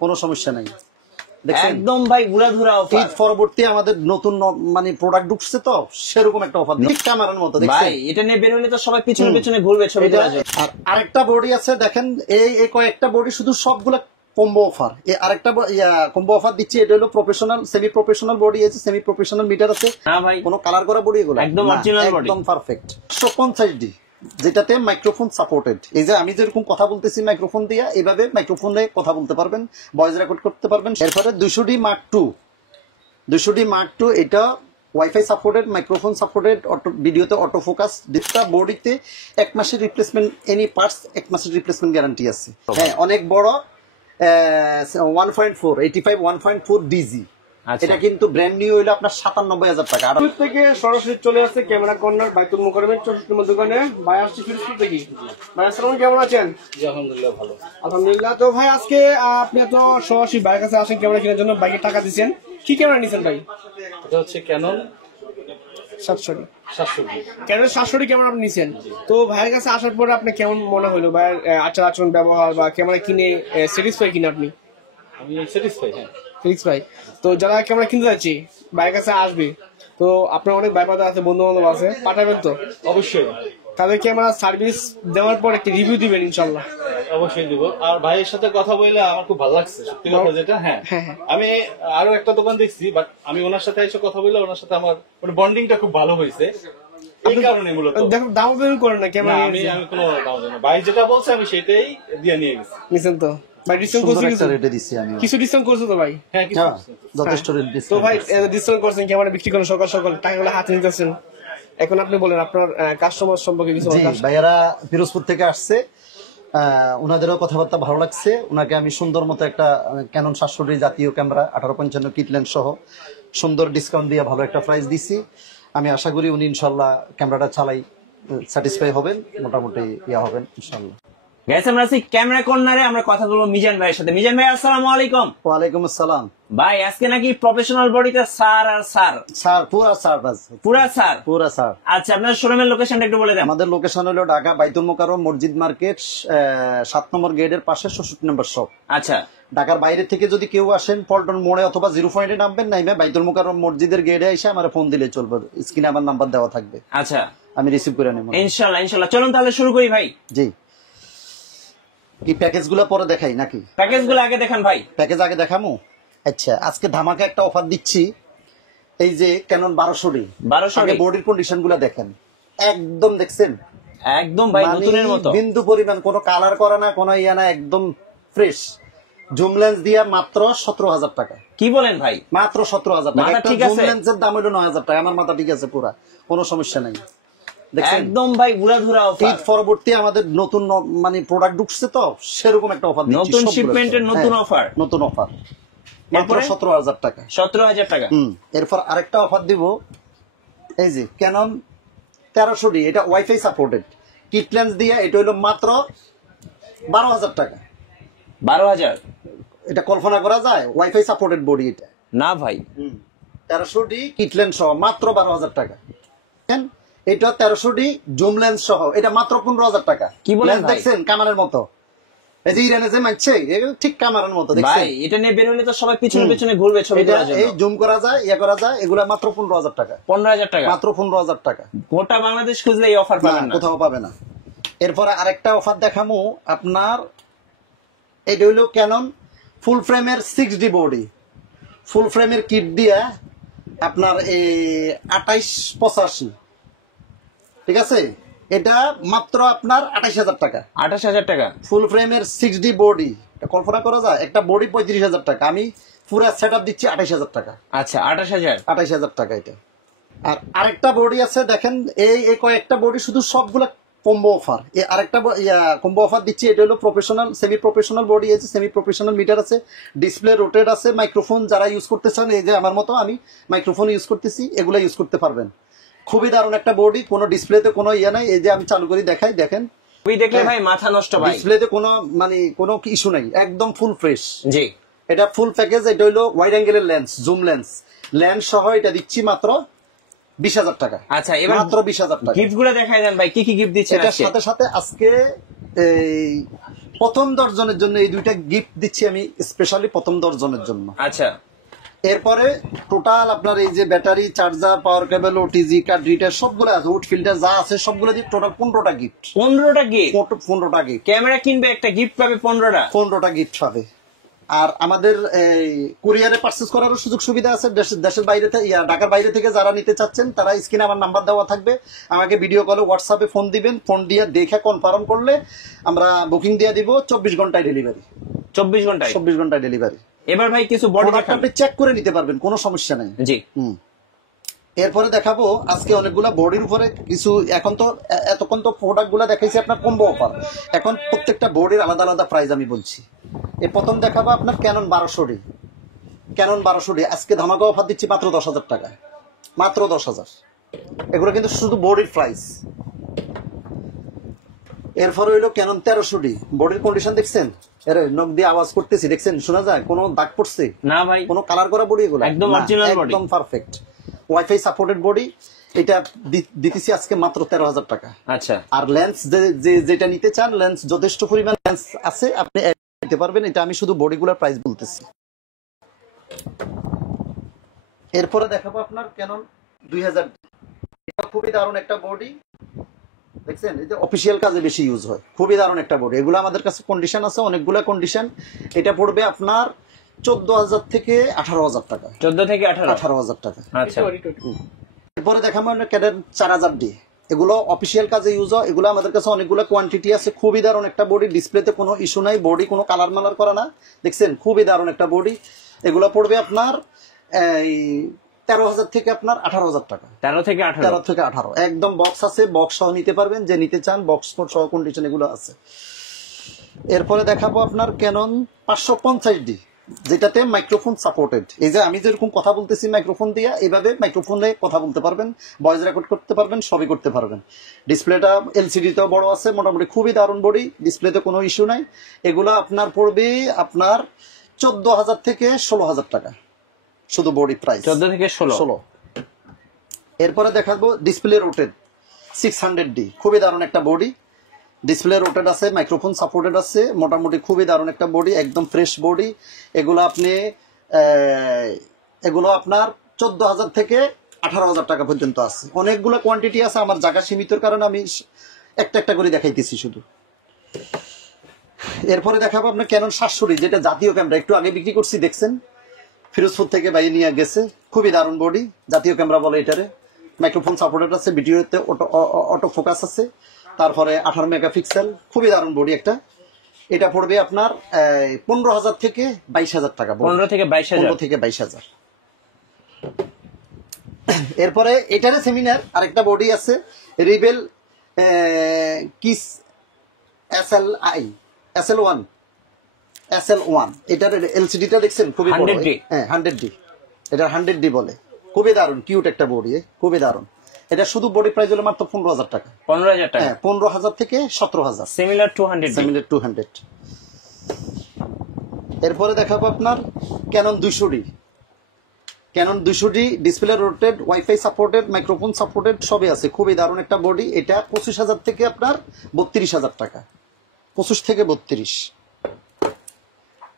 কোনো সমস্যা নাই। একদম ভাই গুড়াধুরা অফার। ঈদ পরবর্তী আমাদের নতুন মানে প্রোডাক্ট ঢুকছে তো সেরকম একটা অফার দিচ্ছি ক্যামেরার মতো। ভাই এটা নিয়ে বের হলে তো সবাই পিছনে পিছনে ঘুরবে ছবি তোলার জন্য। আর আরেকটা বডি আছে দেখেন, এই কয়েকটা বডি শুধু সবগুলা কম্বো অফার। এই আরেকটা কম্বো অফার দিচ্ছি, এটা হলো প্রফেশনাল সেমি প্রফেশনাল বডি আছে, সেমি প্রফেশনাল মিটার আছে। হ্যাঁ ভাই, কোনো কালার করা বডি এগুলো একদম অরিজিনাল বডি, একদম পারফেক্ট। 150D যেটাতে মাইক্রোফোন সাপোর্টেড। এই যে আমি যেরকম কথা বলতেছি মাইক্রোফোন দিয়ে, এইভাবে মাইক্রোফোনে কথা বলতে পারবেন, ভয়েস রেকর্ড করতে পারবেন। এরপরে 200D Mark II, 200D Mark II এটা ওয়াইফাই সাপোর্টেড, মাইক্রোফোন সাপোর্টেড, ভিডিওতে অটো ফোকাস। ডিসটা বডিতে 1 মাসের রিপ্লেসমেন্ট, এনি পার্টস 1 মাসের রিপ্লেসমেন্ট গ্যারান্টি আছে। হ্যাঁ, অনেক বড় 1.4 ডিজি। এটা কিন্তু ব্র্যান্ড নিউ হইলো আপনার 97,000 টাকা। আর থেকে সরাসরি চলে আসছে ক্যামেরা কর্নার বাইতুল মোকাররমের 64 নম্বর দোকানে। ভাই আসছি ফিরোজপুর থেকে। ভাই আসসালামু আলাইকুম, কেমন আছেন? জি আলহামদুলিল্লাহ ভালো। আলহামদুলিল্লাহ। তো ভাই আজকে আপনি এত সরাসরি বাইরের কাছে আসেন ক্যামেরা কেনার জন্য, বাইকে টাকা দিচ্ছেন, কি ক্যামেরা নিছেন ভাই? এটা হচ্ছে Canon 700D। 700D। Canon 700D camera আপনি নিছেন। তো ভাইয়ের কাছে আসার পরে আপনি কেমন মনে হলো ভাইয়ের আচার আচরণ, ব্যবহার বা ক্যামেরা কিনে স্যাটিসফাই কিনা আপনি? আমি স্যাটিসফাই। হ্যাঁ ফিক্স ভাই। তো যারা ক্যামেরা কিনতে যাচ্ছি ভাইয়ের কাছে আসবে, তো আপনার অনেক ভাই বাদা আছে, বন্ধু বান্ধব আছে, পাঠাবেন তো? অবশ্যই। তাদের ক্যামেরা সার্ভিস দেওয়ার পর একটা রিভিউ দিবেন ইনশাল্লাহ। অবশ্যই দিব। আর ভাইয়ের সাথে কথা বলে আমার খুব ভালো লাগছে, সত্যি কথা যেটা। হ্যাঁ, আমি আরো একটা দোকান দেখছি, বাট আমি ওনার সাথে এসে কথা বলে ওনার সাথে আমার বন্ডিংটা খুব ভালো হয়েছে, এই কারণে মূলত। দেখো দাম বের করেন না ক্যামেরা। আমি কোনো দাম দেব না, ভাই যেটা বলছে আমি সেটাই দিয়ে নিয়ে গেছি। নিছেন তো ভাই? ডিসকাউন্ট করছি, কিছু ডিসকাউন্ট করছো তো ভাই? হ্যাঁ, যথেষ্ট তো ভাই ডিসকাউন্ট করছেন, ক্যামেরা বিক্রি করেন সকাল সকাল, টাকাগুলো হাতে নিতেছেন। এখন আপনি বলেন আপনার কাস্টমার সম্পর্কে কিছু। ভাইয়ারা ফিরোজপুর থেকে আসছে, ওনাদেরও কথাবার্তা ভালো লাগছে। ওনাকে আমি সুন্দর মতো একটা ক্যানন 700D জাতীয় ক্যামেরা 1855 কিট লেন্স সহ সুন্দর ডিসকাউন্ট দিয়ে ভালো একটা প্রাইস দিছি। আমি আশা করি উনি ইনশাল্লাহ ক্যামেরাটা চালাই স্যাটিসফাই হবেন, মোটামুটি হবেন ইনশাল্লাহ। গাইস আমরা আছি ক্যামেরা কর্নারে, আমরা কথা বলবো মিজান ভাইয়ের সাথে। মিজান ভাই আসসালামু আলাইকুম। ওয়ালাইকুম আসসালাম। ভাই আজকে নাকি প্রফেশনাল বডিতে স্যার আর স্যার পুরা স্যার পুরা স্যার। আচ্ছা, আপনার শোরুমের লোকেশনটা একটু বলে দেন। আমাদের লোকেশন হলো ঢাকা বাইতুল মোকাররম মসজিদ মার্কেট 7 নম্বর গেটের পাশে 66 নম্বর শপ। আচ্ছা, ঢাকার বাইরে থেকে যদি কেউ আসেন পল্টন মোড়ে অথবা 0 পয়েন্টে নামবেন, নাইমে বাইতুল মোকাররম মসজিদের গেটে এসে আমার ফোন দিলে চলবে, স্ক্রিনে আমার নাম্বার দেওয়া থাকবে। আচ্ছা, আমি রিসিভ করে নেব ইনশাআল্লাহ। চলুন তাহলে শুরু করি ভাই। জি, কি প্যাকেজগুলো পরে দেখাই নাকি? প্যাকেজগুলো আগে দেখান ভাই। প্যাকেজ আগে দেখামু। আচ্ছা, আজকে ধামাকা একটা অফার দিচ্ছি। এই যে ক্যানন 1200D বডির কন্ডিশনগুলো দেখেন, একদম দেখছেন একদম ভাই নতুনের মতো, বিন্দু পরিমাণ কোনো কালার করা না, কোনো ইয়া না, একদম ফ্রেশ। জুম লেন্স দিয়ে মাত্র 17,000 টাকা। কি বলেন ভাই? মাত্র 17,000 টাকা। একটা জুম লেন্সের দাম হলো 9,000 টাকা। আমার মাথা ঠিক আছে পুরা, কোনো সমস্যা নাই। একদম ভাই গুড়াধুরা অফার। ঈদ পরবর্তী আমাদের নতুন মানে প্রোডাক্ট ঢুকছে তো সেরকম একটা অফার দিচ্ছি, নতুন শিপমেন্টের নতুন অফার। মাত্র 17,000 টাকা। 17,000 টাকা। এরপর আরেকটা অফার দিব, এই যে ক্যানন 1300D, এটা ওয়াইফাই সাপোর্টেড কিট লেন্স দিয়ে, এটা হলো মাত্র 12,000 টাকা। 12,000? এটা কল্পনা করা যায়? ওয়াইফাই সাপোর্টেড বডি এটা না ভাই। 1300D কিট লেন্স সহ মাত্র 12,000 টাকা। এটা 1300D জুম লেন্স সহ, এটা মাত্র 15,000 টাকা। কি বলেন? দেখছেন কামারের মতো, এই যে ইরানে যে মানছে ঠিক কামারের মতো দেখছেন। ভাই এটা নিয়ে বের হলে তো সবাই পিছনে পিছনে ঘুরবে ছবি তোলার জন্য। এই জুম করা যায়, করা যায়, এগুলা মাত্র 15,000 টাকা। 15,000 টাকা? মাত্র 15,000 টাকা। গোটা বাংলাদেশ খুঁজলে এই অফার পাবেন না, কোথাও পাবে না। এরপরে আরেকটা অফার দেখামু আপনার, এটা হইলো ক্যানন ফুল ফ্রেমের 6D বডি, ফুল ফ্রেমের কিট দিয়া আপনার এই 2885, ঠিক আছে? এটা মাত্র আপনার 28,000 টাকা। 28,000 টাকা ফুল ফ্রেমের 6D বডি, কল্পনা করা যায়? একটা বডি 35,000 টাকা, আমি পুরো সেট আপ দিচ্ছি 28,000 টাকা। আচ্ছা, 28,000 টাকা এটা। আর আরেকটা বডি আছে দেখেন, এই কয়েকটা বডি শুধু সবগুলা কম্বো অফার। এই আরেকটা কম্বো অফার দিচ্ছি, এটা হলো প্রফেশনাল সেমি প্রফেশনাল বডি আছে, সেমি প্রফেশনাল মিটার আছে, ডিসপ্লে রোটেট আছে, মাইক্রোফোন যারা ইউজ করতে চান, এই যে আমার মতো আমি মাইক্রোফোন ইউজ করতেছি, এগুলা ইউজ করতে পারবেন। খুবই দারুণ একটা বডি, কোনো ডিসপ্লেতে কোনো ইয়ে নাই। এই যে আমি চালু করি দেখাই, দেখেন ওই দেখলে ভাই মাথা নষ্ট ভাই, ডিসপ্লেতে কোনো মানে কোনো ইস্যু নাই, একদম ফুল ফ্রেশ। জি, এটা ফুল প্যাকেজ। এটা হলো ওয়াইড অ্যাঙ্গেলের লেন্স, জুম লেন্স সহ এটা দিচ্ছি মাত্র 20,000 টাকা। আচ্ছা, এবার মাত্র 20,000 টাকা। গিফট গুলো দেখাই দেন ভাই, কি কি গিফট দিচ্ছেন? এটার সাথে সাথে আজকে এই প্রথম 10 জনের জন্য এই দুইটা গিফট দিচ্ছি আমি স্পেশালি প্রথম 10 জনের জন্য। আচ্ছা, এরপরে টোটাল আপনার এই যে battery, charger, power cable, OTG card reader সবগুলো আছে, উড ফিল্টার যা আছে সবগুলো দিয়ে টোটাল 15টা গিফট। 15টা গিফট? 15টা গিফট। ক্যামেরা কিনবে একটা গিফট পাবে 15টা গিফট পাবে। আর আমাদের এই কুরিয়ারে পারচেজ করারও সুযোগ সুবিধা আছে। দেশের বাইরে থেকে, ঢাকার বাইরে থেকে যারা নিতে চাচ্ছেন তারা স্ক্রিনে আমার নাম্বার দেওয়া থাকবে, আমাকে ভিডিও কলে হোয়াটসঅ্যাপে ফোন দিবেন, ফোন দিয়ে দেখে কনফার্ম করলে আমরা বুকিং দিয়ে দিব। 24 ঘন্টায় ডেলিভারি। 24 ঘন্টায়? 24 ঘন্টায় ডেলিভারি। এবার ভাই কিছু বডি আপনি চেক করে নিতে পারবেন, কোনো সমস্যা নেই। জি। এরপরে দেখাবো আজকে অনেকগুলা বডির উপরে কিছু। এখন তো এতক্ষণ তো প্রোডাক্ট গুলা দেখাইছি আপনার কম্বো অফার, এখন প্রত্যেকটা বডির আলাদা আলাদা প্রাইস আমি বলছি। প্রথম দেখাবো আপনার ক্যানন 1200D। ক্যানন 1200D আজকে ধামাকা অফার দিচ্ছি মাত্র 10,000 টাকা, মাত্র 10,000। এগুলো কিন্তু শুধু বডির প্রাইস। এরপরে হইলো ক্যানন 1300D। বডির কন্ডিশন দেখছেন? এর নখ দিয়ে আওয়াজ করতেছি, দেখছেন? শোনা যায়? কোনো দাগ পড়ছে না ভাই, কোনো কালার করা বডি? এগুলো একদম অরিজিনাল বডি, একদম পারফেক্ট ওয়াইফাই সাপোর্টেড বডি। এটা দিতেছি আজকে মাত্র 13,000 টাকা। আচ্ছা। আর লেন্স যেটা নিতে চান, লেন্স যথেষ্ট পরিমাণ লেন্স আছে, আপনি নিতে পারবেন। এটা আমি শুধু বডিগুলোর প্রাইস বলতেছি। এরপরে দেখাবো আপনার ক্যানন 2000। এটা খুবই দারুণ একটা বডি, দেখছেন? এই যে অফিসিয়াল কাজে বেশি ইউজ হয়, খুবই দারুণ একটা বডি। এগুলো আমাদের কাছে কন্ডিশন আছে, অনেকগুলো কন্ডিশন। এটা পড়বে আপনার 14,000 থেকে 18,000 টাকা। 14 থেকে 18,000 টাকা। আচ্ছা। এরপরে দেখাবো ক্যানন 4000D। এগুলো অফিসিয়াল কাজে ইউজ হয়। এগুলো আমাদের কাছে অনেকগুলো কোয়ান্টিটি আছে। খুবই দারুণ একটা বডি, ডিসপ্লেতে কোনো ইস্যু নাই, বডি কোনো কালার মালার করা না, দেখছেন? খুবই দারুণ একটা বডি। এগুলো পড়বে আপনার এই 13,000 থেকে আপনার 18,000 টাকা। 13 থেকে 18? 13 থেকে 18। একদম বক্স আছে, বক্স সহ নিতে পারবেন, যে নিতে চান বক্স সহ কন্ডিশন এগুলো আছে। এরপরে দেখাবো আপনার ক্যানন 550D, যেটাতে মাইক্রোফোন সাপোর্টেড। এই যে আমি যেরকম কথা বলতেছি মাইক্রোফোন দিয়ে, এইভাবে মাইক্রোফোনে কথা বলতে পারবেন, ভয়েস রেকর্ড করতে পারবেন, সবই করতে পারবেন। ডিসপ্লেটা এলসিডিতেও বড় আছে, মোটামুটি খুবই দারুণ বডি, ডিসপ্লেতে কোনো ইস্যু নাই। এগুলো আপনার পড়বে আপনার 14,000 থেকে 16,000 টাকা, শুধু বডি প্রাইস 14 থেকে 16। এরপরে দেখাবো ডিসপ্লে রোটেড 600D। খুবই দারুণ একটা বডি, ডিসপ্লে রোটেড আছে, মাইক্রোফোন সাপোর্টেড আছে, মোটামুটি খুবই দারুণ একটা বডি, একদম ফ্রেশ বডি। এগুলো আপনার 14,000 থেকে 18,000 টাকা পর্যন্ত আছে। অনেকগুলো কোয়ান্টিটি আছে, আমার জায়গা সীমিতর কারণে আমি একটা একটা করে দেখাইতেছি শুধু। এরপরে দেখাবো আপনার ক্যানন 700D, যেটা জাতীয় ক্যামেরা, একটু আগে বিক্রি করছি, দেখছেন? ফিরোজপুর থেকে বাইরে নিয়ে গেছে। খুবই দারুণ বডি, জাতীয় ক্যামেরা বলে এটারে। মাইক্রোফোন সাপোর্টেড আছে, ভিডিওতে অটো ফোকাস আছে, তারপরে 18 মেগাপিক্সেল, খুবই দারুণ বডি একটা। এটা পড়বে আপনার 15,000 থেকে 22,000 টাকা। 15 থেকে 22,000? 15 থেকে 22,000। এরপরে এটারে সেমিনার আরেকটা বডি আছে, রিবেল কিস SL1। এটার এলসিডিটা দেখছেন? খুবই বড়। 100D? হ্যাঁ 100D। এটা 100D বলে। খুবই দারুণ, কিউট একটা বডি, খুবই দারুণ। এটা শুধু বডি প্রাইস হলো মাত্র 15,000 টাকা। 15,000 টাকা? হ্যাঁ, 15,000 থেকে 17,000। Similar 200D? সিমিলার 200। এরপরে দেখাবো আপনার Canon 200D। Canon 200D display rotated, wifi supported, microphone supported, সবই আছে। খুবই দারুণ একটা বডি। এটা 25,000 থেকে আপনার 32,000 টাকা, 25 থেকে 32।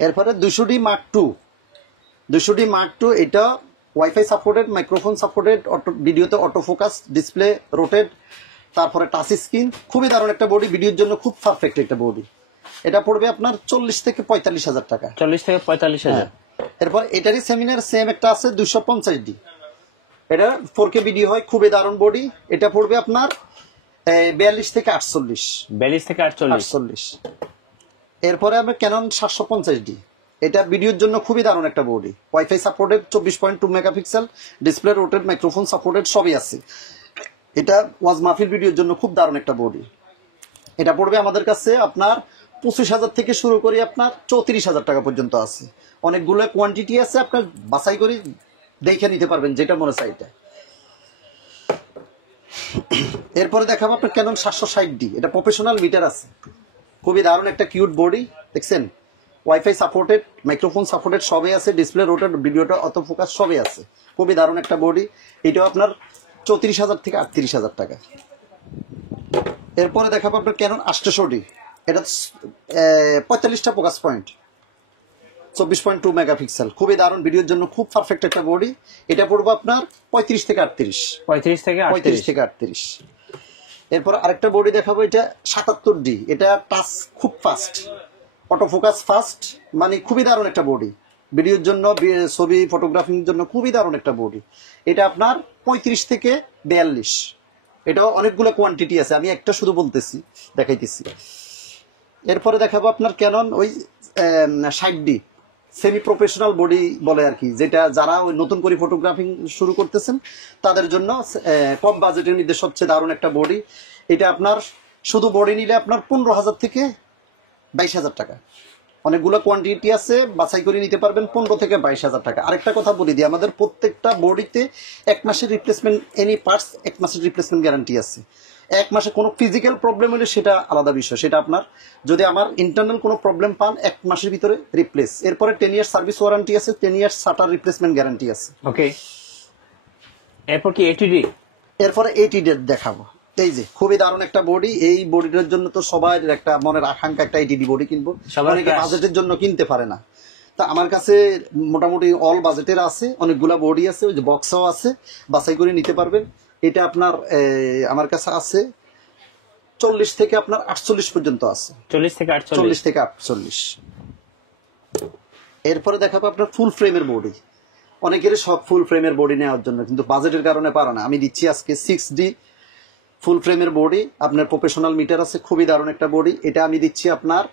এরপরে 200D Mark II। 200D Mark II, এটা ওয়াইফাই সাপোর্টেড, মাইক্রোফোন সাপোর্টেড, ভিডিওতে অটো ফোকাস, ডিসপ্লে রোটেড, তারপরে টাচ স্ক্রিন। খুবই দারুণ একটা বডি, ভিডিওর জন্য খুব পারফেক্ট একটা বডি। এটা পড়বে আপনার 40 থেকে 45,000 টাকা। 40 থেকে 45,000। এরপর এটারই সেমিনার সেম একটা আছে 250D। এটা 4K ভিডিও হয়, খুবই দারুণ বডি। এটা পড়বে আপনার 42 থেকে 48। 42 থেকে 48। এরপরে আমরা ক্যানন 750D। এটা ভিডিওর জন্য খুবই দারুণ একটা body, wifi supported, 24.2 megapixel, display রোটেড, microphone supported, সবই আছে। এটা ওয়াজ মাহফিল ভিডিওর জন্য খুব দারুণ একটা বডি। এটা পড়বে আমাদের কাছে আপনার 25,000 থেকে শুরু করে আপনার 34,000 টাকা পর্যন্ত আছে। অনেকগুলো কোয়ান্টিটি আছে, আপনার বাছাই করে দেখে নিতে পারবেন যেটা মনে চাই এটা। এরপরে দেখাবো আপনার ক্যানন 760D। এটা প্রফেশনাল মিটার আছে, খুবই দারুণ একটা কিউট বডি, দেখছেন? ওয়াইফাই সাপোর্টেড, মাইক্রোফোন সাপোর্টেড, সবই আছে, ডিসপ্লে রোটেড, ভিডিওটা অটো ফোকাস, সবই আছে। খুবই দারুণ একটা বডি। এটাও আপনার 34,000 থেকে 38,000 টাকা। এরপরে দেখাবো আপনার ক্যানন 800D। এটা 45টা ফোকাস পয়েন্ট, 24.2 মেগাপিক্সেল, খুবই দারুণ, ভিডিওর জন্য খুব পারফেক্ট একটা বডি। এটা পড়বো আপনার 35 থেকে 38। 35 থেকে 38। এরপর আরেকটা বডি দেখাবো, এটা 77D। এটা টাচ খুব ফাস্ট, অটো ফোকাস ফাস্ট, মানে খুবই দারুণ একটা বডি, ভিডিওর জন্য, ছবি ফটোগ্রাফির জন্য খুবই দারুণ একটা বডি। এটা আপনার 35 থেকে 42। এটাও অনেকগুলো কোয়ান্টিটি আছে, আমি একটা শুধু বলতেছি, দেখাইতেছি। এরপরে দেখাবো আপনার ক্যানন ওই 60D সেমি প্রফেশনাল বডি বলে আর কি, যেটা যারা ওই নতুন করে ফটোগ্রাফি শুরু করতেছেন তাদের জন্য কম বাজেটের মধ্যে সবচেয়ে দারুণ একটা বডি। এটা আপনার শুধু বডি নিলে আপনার 15,000 থেকে 22,000 টাকা। অনেকগুলো কোয়ান্টিটি আছে, বাছাই করে নিতে পারবেন 15 থেকে 22,000 টাকা। আরেকটা কথা বলি দিই, আমাদের প্রত্যেকটা বডিতে 1 মাসের রিপ্লেসমেন্ট, এনি পার্টস 1 মাসের রিপ্লেসমেন্ট গ্যারান্টি আছে। 1 মাসে কোনো ফিজিক্যাল প্রবলেম হলে সেটা আলাদা বিষয়, সেটা আপনার যদি আমার ইন্টারনাল কোনো প্রবলেম পান 1 মাসের ভিতরে রিপ্লেস। এরপরে 10 ইয়ার্স সার্ভিস ওয়ারেন্টি আছে, 10 ইয়ার্স শাটার রিপ্লেসমেন্ট গ্যারান্টি আছে। ওকে, এরপর কি 80D? এরপরে 80D দেখাবো। এই যে খুবই দারুণ একটা বডি, এই বডিটার জন্য তো সবাই একটা মনের আকাঙ্ক্ষা, একটা 80D বডি কিনবো, অনেকে বাজেটের জন্য কিনতে পারে না। তা আমার কাছে মোটামুটি অল বাজেটের আছে, অনেকগুলা বডি আছে, ওই যে বক্সও আছে, বাছাই করে নিতে পারবেন। এটা আপনার আমার কাছে আছে 40 থেকে আপনার 48 পর্যন্ত আছে, 40 থেকে 48। 40 থেকে 48। এরপরে দেখাবো আপনার ফুল ফ্রেমের বডি। অনেকেরই শখ ফুল ফ্রেমের বডি নেওয়ার জন্য, কিন্তু বাজেটের কারণে পারে না। আমি দিচ্ছি আজকে 6D ফুল ফ্রেমের বডি, আপনার প্রফেশনাল মিটার আছে, খুবই দারুণ একটা বডি। এটা আমি দিচ্ছি আপনার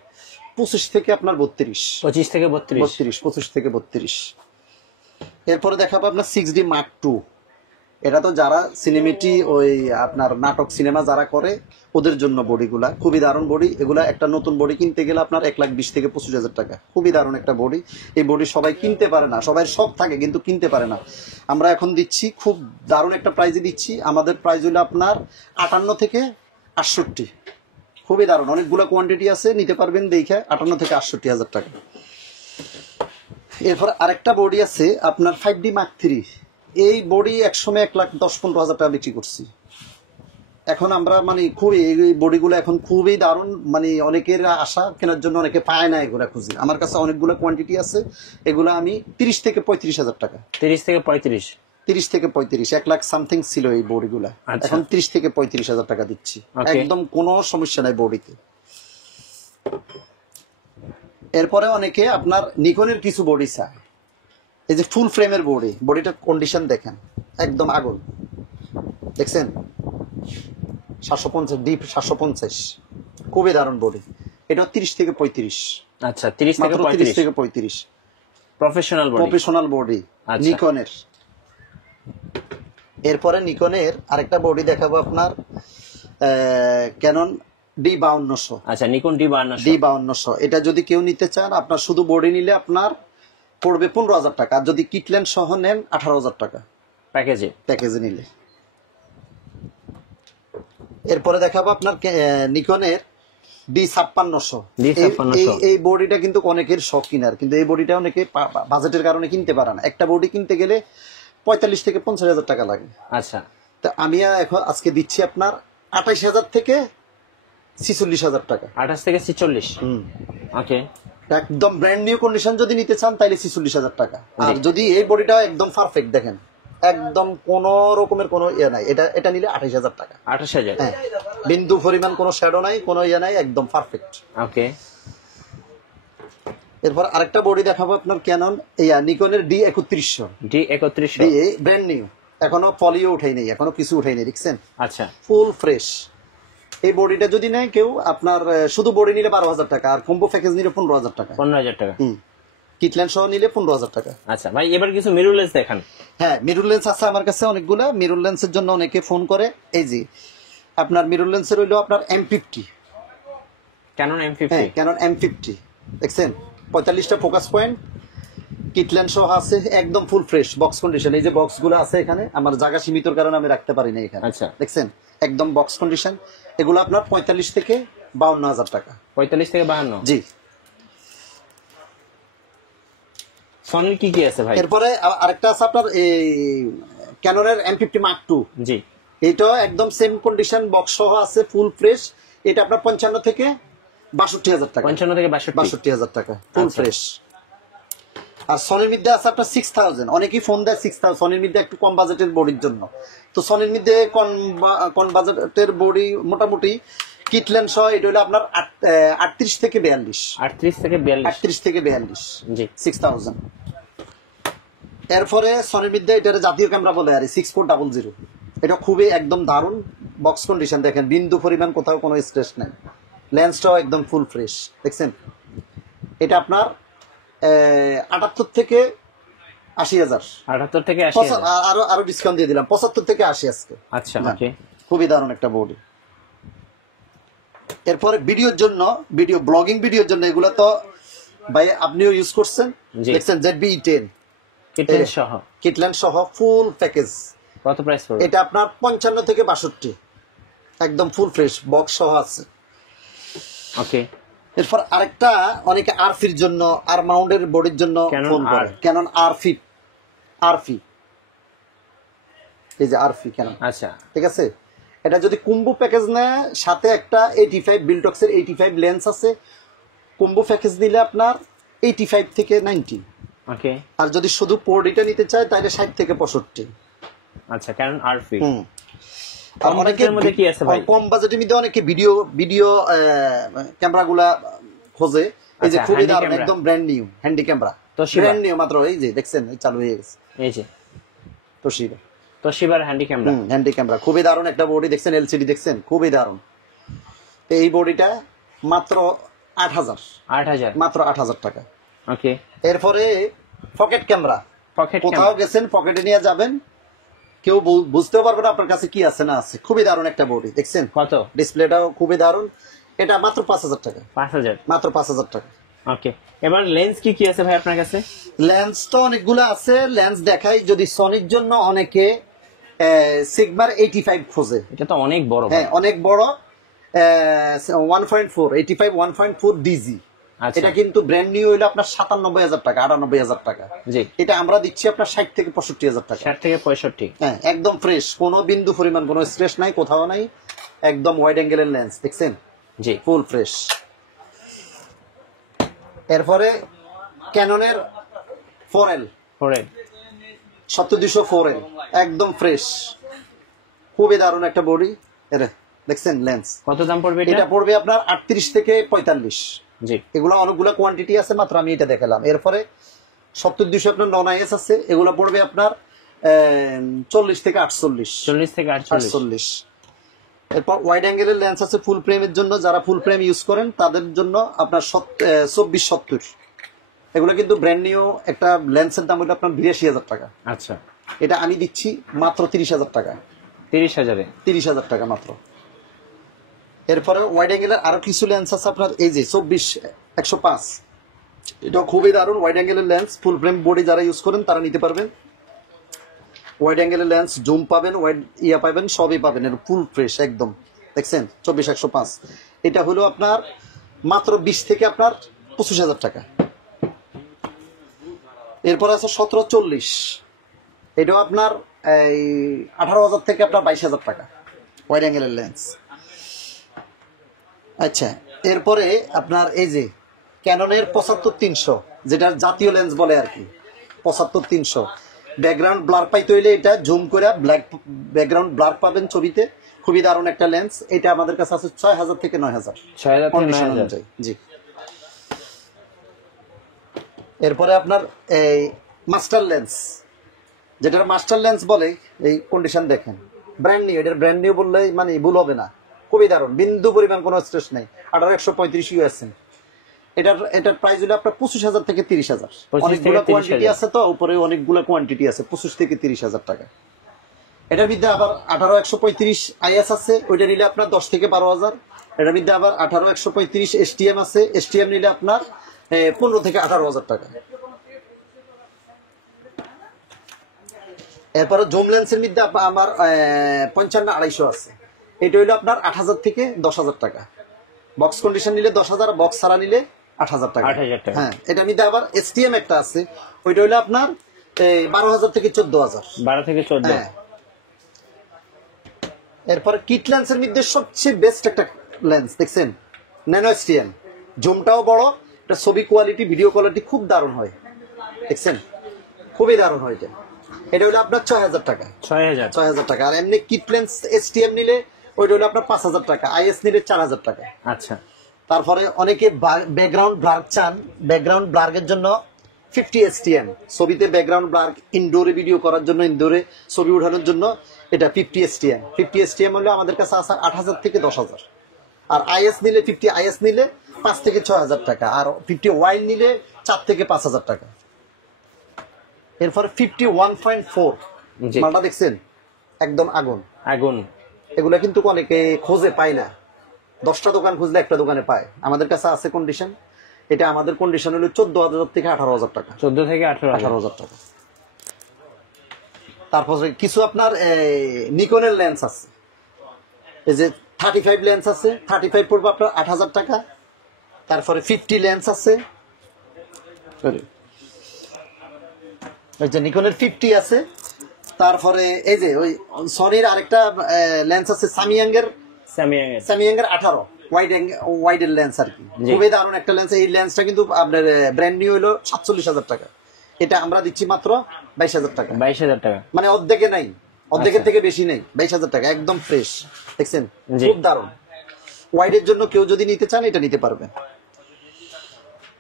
25 থেকে আপনার 32। 25 থেকে 32। 25 থেকে 32। এরপরে দেখাবো আপনার 6D Mark II। এটা তো যারা সিনেমেটি ওই আপনার নাটক সিনেমা যারা করে ওদের জন্য বডিগুলা খুবই দারুণ বডি। এগুলা একটা নতুন বডি কিনতে গেলে আপনার 1,20,000 থেকে 25,000 টাকা। খুবই দারুণ একটা বডি। এই বডি সবাই কিনতে পারে না, সবাই শখ থাকে কিন্তু কিনতে পারে না। আমরা এখন দিচ্ছি খুব দারুণ একটা প্রাইজে দিচ্ছি। আমাদের প্রাইস হলো আপনার 58 থেকে 68। খুবই দারুণ, অনেকগুলো কোয়ান্টিটি আছে, নিতে পারবেন দেখে 58 থেকে 68,000 টাকা। এরপর আরেকটা বডি আছে আপনার 5D Mark III। এই বডি একসময় 1,10,15,000 টাকা বিক্রি করছি। এখন আমরা মানে খুবই এই বডিগুলো এখন খুবই দারুণ, মানে অনেকের আশা কেনার জন্য, অনেকে পায় না, এগুলা খুঁজি। আমার কাছে অনেকগুলো কোয়ান্টিটি আছে, এগুলো আমি 30 থেকে 35,000 টাকা। 30 থেকে 35। 30 থেকে 35, 1 লাখ সামথিং ছিল এই বডিগুলা, এখন 30 থেকে 35,000 টাকা দিচ্ছি। একদম কোনো সমস্যা নাই বডিতে। এরপরে অনেকে আপনার নিকনের কিছু বডি চায়, এই যে ফুল ফ্রেমের বডি, বডিটার কন্ডিশন দেখেন একদম আগুন, দেখছেন 750 ডিপ 750, খুবই দারুণ বডি। এটা 30 থেকে 35। আচ্ছা, 30 থেকে 30 থেকে 35 প্রফেশনাল বডি নিকনের। এরপরে নিকনের আরেকটা বডি দেখাবো আপনার ক্যানন D5200। আচ্ছা, নিকন D5200। এটা যদি কেউ নিতে চান, আপনার শুধু বডি নিলে আপনার পড়বে 15,000 টাকা, আর যদি কিটল্যান্ড সহ নেন 18,000 টাকা প্যাকেজে নিলে। এরপরে দেখাবো আপনার নিকনের D5600। এই বডিটা কিন্তু অনেকের শখ কিনার, কিন্তু এই বডিটা অনেকে বাজেটের কারণে কিনতে পারে না। একটা বডি কিনতে গেলে 45 থেকে 50,000 টাকা লাগে। আচ্ছা, তা আমি এখন আজকে দিচ্ছি আপনার 28,000 থেকে 46,000 টাকা। 28 থেকে 46। ওকে, একদম ব্র্যান্ড নিউ কন্ডিশন যদি নিতে চান তাহলে 46,000 টাকা। আর যদি এই বডিটা একদম পারফেক্ট দেখেন, একদম কোন রকমের কোনো ইয়ে নাই, এটা নিলে 28,000 টাকা। 28,000। হ্যাঁ, বিন্দু পরিমাণ কোনো শ্যাডো নাই, কোনো ইয়ে নাই, একদম পারফেক্ট। ওকে, এরপর আরেকটা বডি দেখাবো আপনার ক্যানন নিকনের D3100। ব্র্যান্ড নিউ, এখনো পলিও উঠাই নেই, এখনো কিছু উঠাই নেই, দেখছেন? আচ্ছা, ফুল ফ্রেশ। এই বডিটা যদি নেয় কেউ, আপনার শুধু বডি নিলে 12,000 টাকা, আর কম্বো প্যাকেজ নিলে 15,000 টাকা। 15,000 টাকা। কিটল্যান্ড সহ নিলে 15,000 টাকা। আচ্ছা ভাই, এবার কিছু মিরর লেন্স দেখান। হ্যাঁ, মিরর লেন্স আছে আমার কাছে অনেকগুলা। মিরর লেন্সের জন্য অনেকে ফোন করে। এই যে আপনার মিরর লেন্সের হইলো আপনার M50, ক্যানন M50। হ্যাঁ, ক্যানন M50 দেখছেন, 45টা ফোকাস পয়েন্ট, কিটল্যান্ড সহ আছে, একদম ফুল ফ্রেশ বক্স কন্ডিশন। এই যে বক্স গুলো আছে এখানে, আমার জায়গা সীমিতর কারণে আমি রাখতে পারি না এখানে। আচ্ছা, দেখছেন একদম বক্স কন্ডিশন। এগুলো আপনার 45 থেকে 52,000 টাকা। 45 থেকে 52। জি। সনির কি কি আছে ভাই? এরপরে আরেকটা আছে আপনার এই ক্যাননের M50 Mark II। জি, এটা একদম সেম কন্ডিশন, বক্স সহ আছে, ফুল ফ্রেশ। এটা আপনার 55 থেকে 62,000 টাকা, 55 থেকে 62। 62,000 টাকা ফুল আচ্ছা। ফ্রেশ। আর সনির মধ্যে আছে আপনার 6,000, অনেকেই ফোন দেয় 6,000 সনির মধ্যে একটু কম বাজেটের বডির জন্য। তো সনির মধ্যে কম বাজেটের বডি মোটামুটি কিটল্যান্ড সহ এটা হলো আপনার 38 থেকে 42, 38 থেকে 42। 38 থেকে 42, জি 6,000। এরপরে সনির মধ্যে এটার জাতীয় ক্যামেরা বলে আর 6400, এটা খুবই একদম দারুণ বক্স কন্ডিশন, দেখেন বিন্দু পরিমাণ কোথাও কোনো স্ক্র্যাচ নাই, লেন্সটাও একদম ফুল ফ্রেশ দেখছেন। এটা আপনার 78 থেকে 80,000, 78 থেকে 80,000। আরো ডিসকাউন্ট দিয়ে দিলাম 75 থেকে 80 আজকে। আচ্ছা হ্যাঁ, ওকে। খুবই দারুণ একটা বডি। এরপরে ভিডিওর জন্য, ভিডিও ব্লগিং ভিডিওর জন্য এগুলো তো ভাই আপনিও ইউজ করছেন, জি। দেখছেন ZB-E10 কিটল্যান্ড সহ কিটল্যান্ড সহ ফুল প্যাকেজ। কত প্রাইস পড়বে? এটা আপনার 55 থেকে 62, একদম ফুল ফ্রেশ বক্স সহ আছে। ওকে। এরপর আরেকটা অনেকে আরফির জন্য, আর মাউন্টের বডির জন্য Canon ফোন করে, R। ক্যানন আরফি, এই যে আরফি ক্যানন, আচ্ছা ঠিক আছে। এটা যদি কুম্বো প্যাকেজ নেয় সাথে একটা 85 বিলটক্সের 85 লেন্স আছে, কুম্বো প্যাকেজ দিলে আপনার 85 থেকে 90। ওকে। আর যদি শুধু পোর্ডিটা নিতে চায় তাহলে 60 থেকে 65। আচ্ছা কারণ আরফি। হুম। কম বাজেটের মধ্যে কি আছে ভাই? কম বাজেটের মধ্যে অনেকে ভিডিও ক্যামেরা গুলা খোঁজে, এই যে আচ্ছা, খুবই handy দারুণ camera। একদম brand new handy camera, Toshiba। Brand new মাত্র, এই যে দেখছেন এই চালু হয়ে গেছে এই যে তোশিবা। তোশিবার হ্যান্ডি ক্যামেরা। হ্যান্ডি ক্যামেরা খুবই দারুণ একটা বডি দেখছেন, এলসিডি দেখছেন খুবই দারুণ। তো এই বডিটা মাত্র 8,000, 8,000। মাত্র 8,000 টাকা। ওকে। এরপরে পকেট ক্যামেরা, পকেট কোথাও ক্যামেরা। গেছেন পকেটে নিয়ে যাবেন, কেউ বুঝতেও পারবে না আপনার কাছে কি আছে না আছে, খুবই দারুণ একটা বডি দেখছেন, কত? ডিসপ্লেটাও খুবই দারুণ। এটা মাত্র 5,000 টাকা, 5,000। মাত্র 5,000 টাকা। ওকে। এবার লেন্স কি কি আছে ভাই আপনার কাছে? লেন্স তো অনেকগুলো আছে, লেন্স দেখাই। যদি সনির জন্য অনেকে সিগমার 85 খোঁজে, এটা তো অনেক বড় ভাই। হ্যাঁ অনেক বড়, 1.4 1.4 ডিজি। আচ্ছা। এটা কিন্তু ব্র্যান্ড নিউ হইলো আপনার 97,000 টাকা, 98,000 টাকা। জি। এটা আমরা দিচ্ছি আপনার 60 থেকে 65,000 টাকা। 60 থেকে 65। হ্যাঁ একদম ফ্রেশ, কোনো বিন্দু পরিমাণ কোনো স্ট্রেস নাই, কোথাও নাই, একদম ওয়াইড অ্যাঙ্গেলের লেন্স দেখছেন, জি ফুল ফ্রেশ। এরপরে ক্যাননের 4L, 4L 7200 4L একদম ফ্রেশ, খুবই দারুণ একটা বডি। এরে দেখছেন লেন্স, কত দাম পড়বে এটা এটা? পড়বে আপনার 38 থেকে 45। জি এগুলো অনেকগুলো কোয়ান্টিটি আছে, মাত্র আমি এটা দেখালাম। এরপরে 7200 আপনার নন আইএস আছে, এগুলো পড়বে আপনার 40 থেকে 48। 40 থেকে 48। 48। এরপর ওয়াইড অ্যাঙ্গেলের লেন্স আছে ফুল ফ্রেমের জন্য, যারা ফুল ফ্রেম ইউজ করেন তাদের জন্য আপনার 2470। এগুলো কিন্তু ব্র্যান্ড নিউ একটা লেন্সের দাম হলো আপনার 82,000 টাকা। আচ্ছা এটা আমি দিচ্ছি মাত্র 30,000 টাকা, 30,000-এ। 30,000 টাকা মাত্র। এরপরে ওয়াইড অ্যাঙ্গেলের আরো কিছু লেন্স আছে আপনার, এই যে 24-105, এটা খুবই দারুণ ওয়াইড অ্যাঙ্গেলের লেন্স, ফুল ফ্রেম বডি যারা ইউজ করেন তারা নিতে পারবেন। ওয়াইড অ্যাঙ্গেলের লেন্স, জুম পাবেন, ওয়াইড পাবেন, সবই পাবেন, এর ফুল ফ্রেশ একদম দেখছেন 24-105। এটা হলো আপনার মাত্র 20 থেকে আপনার 25,000 টাকা। এরপর আছে 1740, এটাও আপনার এই 18,000 থেকে আপনার 22,000 টাকা ওয়াইড অ্যাঙ্গেলের লেন্স। আচ্ছা এরপরে আপনার এই যে ক্যাননের 75-300, যেটার জাতীয় লেন্স বলে আর কি, 75-300। ব্যাকগ্রাউন্ড ব্লার পাইতে হইলে এটা জুম করে ব্ল্যাক ব্যাকগ্রাউন্ড ব্লার পাবেন ছবিতে, খুবই দারুণ একটা লেন্স। এটা আমাদের কাছে আছে 6,000 থেকে 9,000 6,000 থেকে কন্ডিশন 9,000। অনুযায়ী। জি। এরপরে আপনার এই মাস্টার লেন্স, যেটার মাস্টার লেন্স বলে, এই কন্ডিশন দেখেন ব্র্যান্ড নিউ, এটার ব্র্যান্ড নিউ বললে মানে ভুল হবে না, খুবই দারুণ, বিন্দু পরিমাণ কোনো স্ট্রেস নেই। 18-135 ইউএসএন। এটার প্রাইস হলো আপনার 25,000 থেকে 30,000। 25 অনেকগুলো থেকে 30,000 কোয়ান্টিটি আছে, তো উপরে অনেকগুলো কোয়ান্টিটি আছে, 25 থেকে 30,000 টাকা। এটার মধ্যে আবার 18-135 আইএস আছে, ওইটা নিলে আপনার 10 থেকে 12,000। এটার মধ্যে আবার 18-135 এসটিএম আছে, এসটিএম নিলে আপনার 15 থেকে 18,000 টাকা। এরপরে জুম লেন্সের মধ্যে আমার 55-250 আছে, এটা হইলো আপনার 8,000 থেকে 10,000 টাকা। বক্স কন্ডিশন নিলে 10,000, বক্স ছাড়া নিলে 8,000 টাকা। 8,000 টাকা। হ্যাঁ এটার মধ্যে আবার এসটিএম একটা আছে, ওইটা হইলো আপনার 12,000 থেকে 14,000। 12 থেকে 14। হ্যাঁ। এরপরে কিট লেন্সের মধ্যে সবচেয়ে বেস্ট একটা লেন্স দেখছেন, ন্যানো এসটিএম। জুমটাও বড়, এটা ছবি কোয়ালিটি ভিডিও কোয়ালিটি খুব দারুণ হয়, দেখছেন খুবই দারুণ হয় এটা। এটা হলো আপনার 6000 টাকা, 6000 টাকা। আর এমনি কিট লেন্স এসটিএম নিলে ওইটা হলো আপনার 5000 টাকা, আইএস নিলে 4000 টাকা। আচ্ছা, তারপরে অনেকে ব্যাকগ্রাউন্ড ব্লার চান, ব্যাকগ্রাউন্ড ব্লারের জন্য 50 এসটিএম, ছবিতে ব্যাকগ্রাউন্ড ব্লার ইনডোরে ভিডিও করার জন্য, ইনডোরে ছবি উঠানোর জন্য এটা 50 এসটিএম। 50 এসটিএম হলে আমাদের কাছে আছে 8000 থেকে 10000। আর আইএস নিলে 50 আইএস নিলে 5 থেকে 6000 টাকা, আর 50 ওয়াইড নিলে 4 থেকে 5000 টাকা। এরপরে 51.4 জি। মালটা দেখছেন একদম আগুন আগুন। এগুলা কিন্তু অনেকে খোঁজে পায় না, 10টা দোকান খুঁজলে একটা দোকানে পায়, আমাদের কাছে আছে কন্ডিশন। এটা আমাদের কন্ডিশন হলো 14000 থেকে 18000 টাকা, 14 থেকে 18,000। 18000 টাকা। তারপরে কিছু আপনার নিকনের লেন্স আছে, এই যে 35 লেন্স আছে, 35 পড়বে আপনার 8000 টাকা। তারপরে 50 লেন্স আছে, এই যে নিকনের 50 আছে। তারপরে এই যে ওই সনির আরেকটা লেন্স আছে সামিয়াঙ্গের 18 ওয়াইডের লেন্স আর কি, জি। খুবই দারুণ একটা লেন্স। এই লেন্সটা কিন্তু আপনার ব্র্যান্ড নিউ হলো 47,000 টাকা, এটা আমরা দিচ্ছি মাত্র 22,000 টাকা, 22,000 টাকা। মানে অর্ধেকে নাই, অর্ধেকের আচ্ছা। থেকে বেশি নেই, 22,000 টাকা একদম ফ্রেশ, দেখছেন জি। খুব দারুণ। ওয়াইডের জন্য কেউ যদি নিতে চান এটা নিতে পারবে।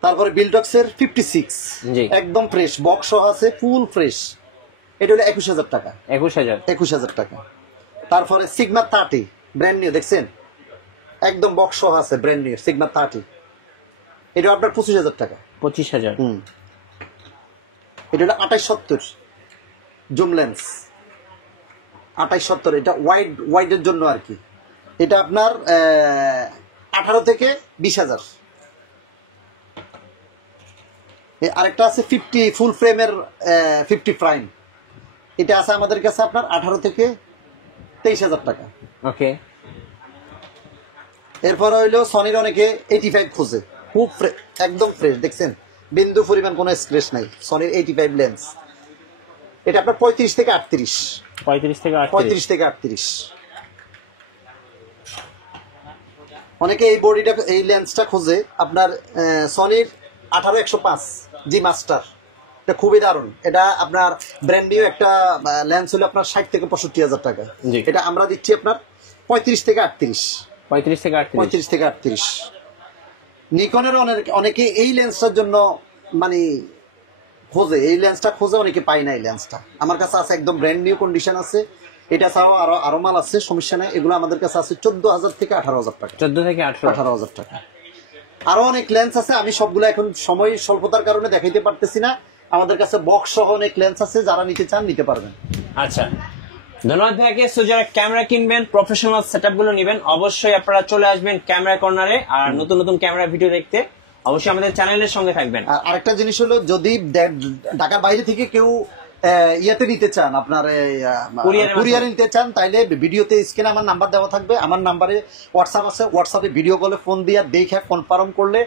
তারপরে বিলটক্সের 56 জি। একদম ফ্রেশ, বক্স সহ আছে, ফুল ফ্রেশ, এটা হলো 21,000 টাকা, 21,000 টাকা। তারপরে সিগমা 30 ব্র্যান্ড নিউ, দেখছেন একদম বক্স সহ আছে, ব্র্যান্ড নিউ সিগমা 30, এটা আপনার 25,000 টাকা। 25,000। এটা হলো 2870 জুম লেন্স, 2870, এটা ওয়াইডের জন্য আর কি। এটা আপনার 18 থেকে 20,000। আরেকটা আছে 50 ফুল ফ্রেমের 50 প্রাইম, এটা আছে আমাদের কাছে আপনার 18 থেকে 23,000 টাকা। ওকে। এরপর হইলো সনির অনেকে 85 খোঁজে, খুব একদম ফ্রেশ, দেখছেন বিন্দু পরিমাণ কোনো স্ক্র্যাচ নাই, সনির 85 লেন্স, এটা আপনার 35 থেকে 38। 35 থেকে 38। অনেকে এই বডিটা এই লেন্সটা খোঁজে আপনার সনির 18-105 জি মাস্টার, এটা খুবই দারুণ। এটা আপনার ব্র্যান্ড নিউ একটা লেন্স হলো আপনার 60 থেকে 65,000 টাকা, জি। এটা আমরা দিচ্ছি আপনার 35 থেকে 38। 35 থেকে 38। নিকনের অনেকে এই লেন্সটার জন্য মানে খোঁজে, এই লেন্সটা খোঁজে, অনেকে পায় না এই লেন্সটা। আমার কাছে আছে একদম ব্র্যান্ড নিউ কন্ডিশন আছে, এটা ছাড়াও আরো মাল আছে, সমস্যা নাই। এগুলো আমাদের কাছে আছে 14,000 থেকে 18,000 টাকা, 14 থেকে 18,000 টাকা। আরো অনেক লেন্স আছে, আমি সবগুলো এখন সময় স্বল্পতার কারণে দেখাইতে পারতেছি না। আমাদের কাছে বক্স সহ অনেক লেন্স আছে, যারা নিতে চান নিতে পারবেন। আচ্ছা, ধন্যবাদ ভাইকে। সো যারা ক্যামেরা কিনবেন, প্রফেশনাল সেটআপ গুলো নেবেন, অবশ্যই আপনারা চলে আসবেন ক্যামেরা কর্নারে। আর নতুন নতুন ক্যামেরা ভিডিও দেখতে অবশ্যই আমাদের চ্যানেলের সঙ্গে থাকবেন। আর আরেকটা জিনিস হলো, যদি ঢাকার বাইরে থেকে কেউ ইয়াতে নিতে চান, আপনার কুরিয়ারে নিতে চান, তাইলে ভিডিওতে স্ক্রিনে আমার নাম্বার দেওয়া থাকবে, আমার নাম্বারে হোয়াটসঅ্যাপ আছে, হোয়াটসঅ্যাপে ভিডিও কলে ফোন দিয়ে দেখে কনফার্ম করলে,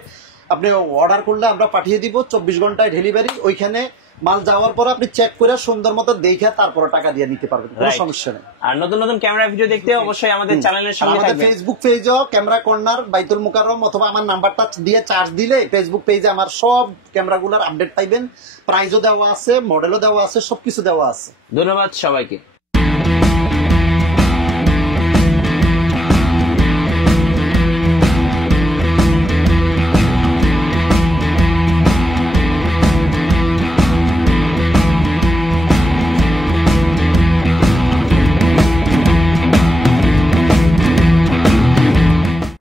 আপনি অর্ডার করলে আমরা পাঠিয়ে দিব, 24 ঘন্টায় ডেলিভারি। ওইখানে মাল যাওয়ার পর আপনি চেক করে সুন্দর মতো দেখে তারপর টাকা দিয়ে নিতে পারবেন, কোনো সমস্যা নেই। আর নতুন নতুন ক্যামেরা ভিডিও দেখতে অবশ্যই আমাদের চ্যানেলের সঙ্গে আমাদের থাকবেন। ফেসবুক পেজও ক্যামেরা কর্নার বাইতুল মুকাররম, অথবা আমার নাম্বারটা দিয়ে চার্জ দিলে ফেসবুক পেজে আমার সব ক্যামেরাগুলোর আপডেট পাইবেন, প্রাইজও দেওয়া আছে, মডেলও দেওয়া আছে, সবকিছু দেওয়া আছে। ধন্যবাদ সবাইকে।